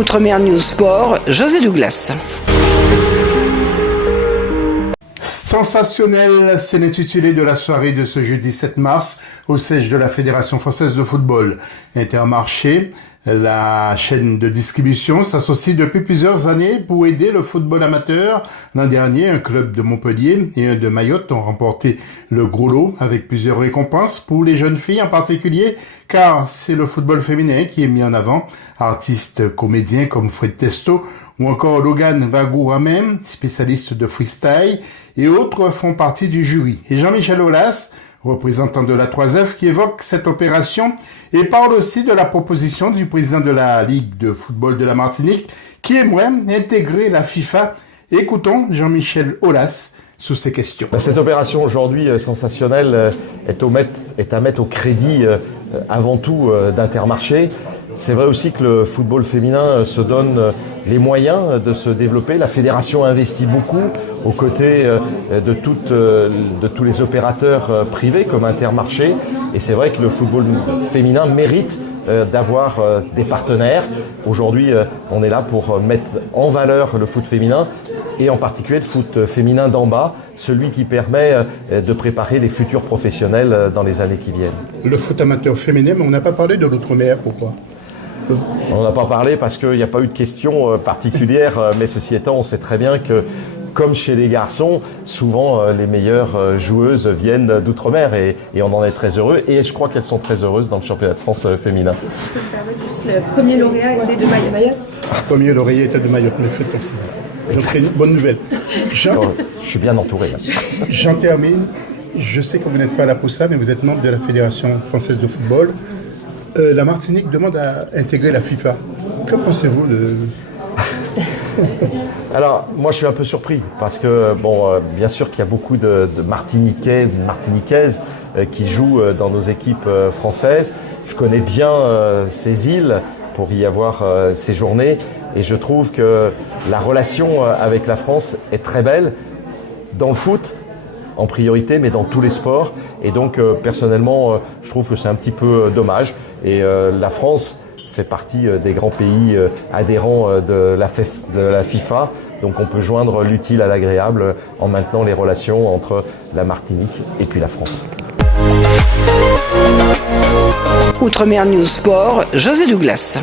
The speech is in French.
Outre-mer News Sport, José Douglas. Sensationnel, c'est l'intitulé de la soirée de ce jeudi 7 mars au siège de la Fédération française de football. Intermarché, la chaîne de distribution, s'associe depuis plusieurs années pour aider le football amateur. L'an dernier, un club de Montpellier et un de Mayotte ont remporté le gros lot avec plusieurs récompenses pour les jeunes filles en particulier, car c'est le football féminin qui est mis en avant. Artistes, comédiens comme Fred Testo ou encore Logan Bagou-Ramem, spécialiste de freestyle, et autres font partie du jury. Et Jean-Michel Aulas, représentant de la 3F, qui évoque cette opération et parle aussi de la proposition du président de la Ligue de football de la Martinique qui aimerait intégrer la FIFA. Écoutons Jean-Michel Aulas sur ces questions. Cette opération aujourd'hui sensationnelle est à mettre au crédit avant tout d'Intermarché. C'est vrai aussi que le football féminin se donne les moyens de se développer. La fédération investit beaucoup aux côtés de tous les opérateurs privés comme Intermarché. Et c'est vrai que le football féminin mérite d'avoir des partenaires. Aujourd'hui, on est là pour mettre en valeur le foot féminin et en particulier le foot féminin d'en bas, celui qui permet de préparer les futurs professionnels dans les années qui viennent. Le foot amateur féminin, mais on n'a pas parlé de l'outre-mer, pourquoi ? On n'a pas parlé parce qu'il n'y a pas eu de questions particulières, mais ceci étant, on sait très bien que, comme chez les garçons, souvent les meilleures joueuses viennent d'outre-mer et on en est très heureux. Et je crois qu'elles sont très heureuses dans le championnat de France féminin. Si je peux me permettre, juste le premier lauréat était de Mayotte. Le premier lauréat était de Mayotte, mais faites ton signe. Donc c'est une bonne nouvelle. Je suis bien entouré. J'en termine. Je sais que vous n'êtes pas là pour ça, mais vous êtes membre de la Fédération française de football. La Martinique demande à intégrer la FIFA. Que pensez-vous de... Alors, moi, je suis un peu surpris parce que, bien sûr qu'il y a beaucoup de Martiniquais, de Martiniquaises qui jouent dans nos équipes françaises. Je connais bien ces îles pour y avoir séjourné et je trouve que la relation avec la France est très belle dans le foot, en priorité, mais dans tous les sports. Et donc, personnellement, je trouve que c'est un petit peu dommage. Et la France fait partie des grands pays adhérents de la FIFA. Donc, on peut joindre l'utile à l'agréable en maintenant les relations entre la Martinique et puis la France. Outre-mer News Sport, José Douglas.